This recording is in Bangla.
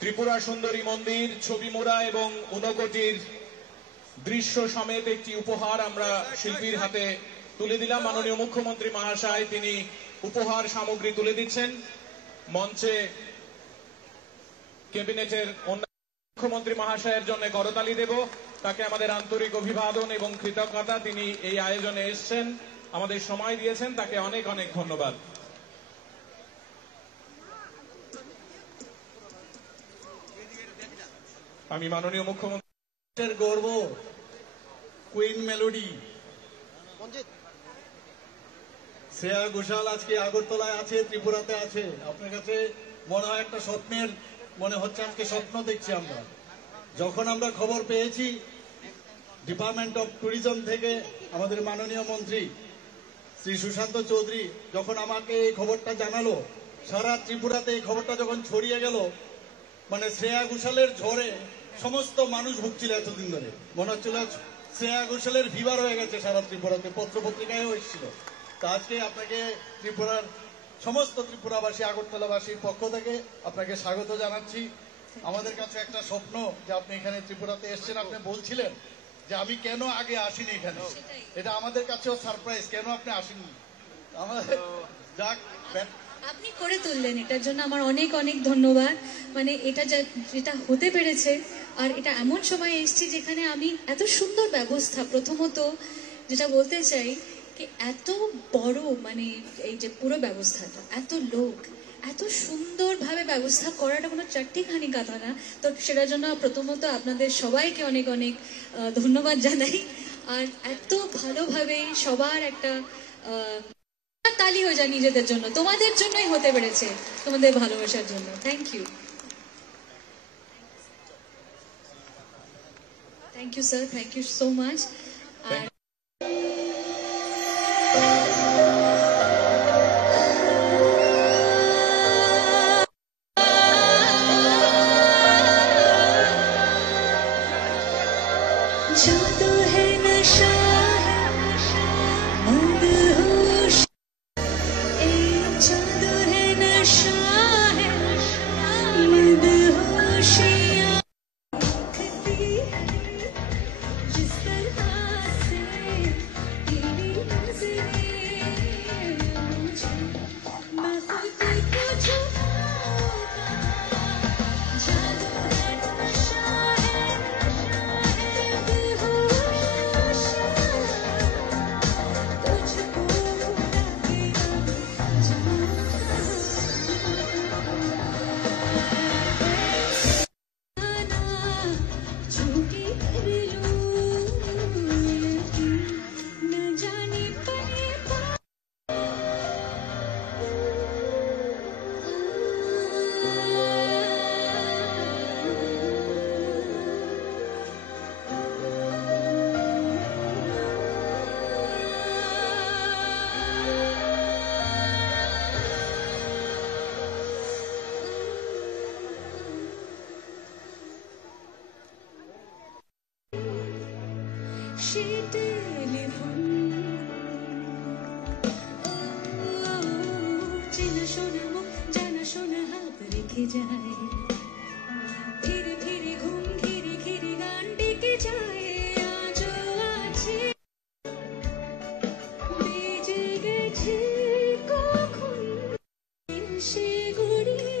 ত্রিপুরা সুন্দরী মন্দির ছবি মোড়া এবং ঊনকোটির দৃশ্য সমেত একটি উপহার আমরা শিল্পীর হাতে তুলে দিলাম। মাননীয় মুখ্যমন্ত্রী মহাশয় তিনি উপহার সামগ্রী তুলে দিচ্ছেন। মঞ্চে ক্যাবিনেটের মুখ্যমন্ত্রী মহাশয়ের জন্য করতালি দেব। তাকে আমাদের আন্তরিক অভিবাদন এবং কৃতজ্ঞতা। তিনি এই আয়োজনে এসেছেন, আমাদের সময় দিয়েছেন, তাকে অনেক অনেক ধন্যবাদ। আমি মাননীয় মুখ্যমন্ত্রীর গর্ব কুইন মেলোডি শ্রেয়া ঘোষাল আজকে আগরতলায় আছে, ত্রিপুরাতে আছে। আপনার কাছে মনে হয় একটা স্বপ্নের, মনে হচ্ছে আজকে স্বপ্ন দেখছি আমরা। যখন আমরা খবর পেয়েছি ডিপার্টমেন্ট অফ ট্যুরিজম থেকে আমাদের মাননীয় মন্ত্রী শ্রী সুশান্ত চৌধুরী যখন আমাকে এই খবরটা জানালো, সারা ত্রিপুরাতে এই খবরটা যখন ছড়িয়ে গেল, মানে শ্রেয়া ঘোষালের ঝড়ে সমস্ত মানুষ ভুগছিল এতদিন ধরে। মনে হচ্ছিল শ্রেয়া ঘোষালের ফিভার হয়ে গেছে সারা ত্রিপুরাতে, পত্র পত্রিকায়ও এসেছিল। তা আজকে আপনাকে ত্রিপুরার সমস্ত ত্রিপুরাবাসী আগরতলাবাসীর পক্ষ থেকে আপনাকে স্বাগত জানাচ্ছি। আমাদের কাছে একটা স্বপ্ন যে আপনি এখানে ত্রিপুরাতে এসেছেন। আপনি বলছিলেন যে আমি কেন আগে আসিনি এখানে, এটা আমাদের কাছেও সারপ্রাইজ, কেন আপনি আসেননি। আমাদের যাক আপনি করে তুললেন, এটার জন্য আমার অনেক অনেক ধন্যবাদ। মানে এটা যেটা হতে পেরেছে, আর এটা এমন সময় এসেছি যেখানে আমি এত সুন্দর ব্যবস্থা, প্রথমত যেটা বলতে চাই কি এত বড় মানে এই যে পুরো ব্যবস্থাটা, এত লোক, এত সুন্দরভাবে ব্যবস্থা করাটা কোনো চারটিখানি কথা না। তো সেটার জন্য প্রথমত আপনাদের সবাইকে অনেক অনেক ধন্যবাদ জানাই। আর এত ভালোভাবে সবার একটা তালি হয়ে যায় নিজেদের জন্য, তোমাদের জন্যই হতে পেরেছে, তোমাদের ভালোবাসার জন্য। Thank you, thank you sir, thank you so much. আর ধীরে ধীরে ঘুম ঘিরে ঘিরে গান ডেকে যায়, আজও আছে বেজে গেছে কখন সে ঘড়ি।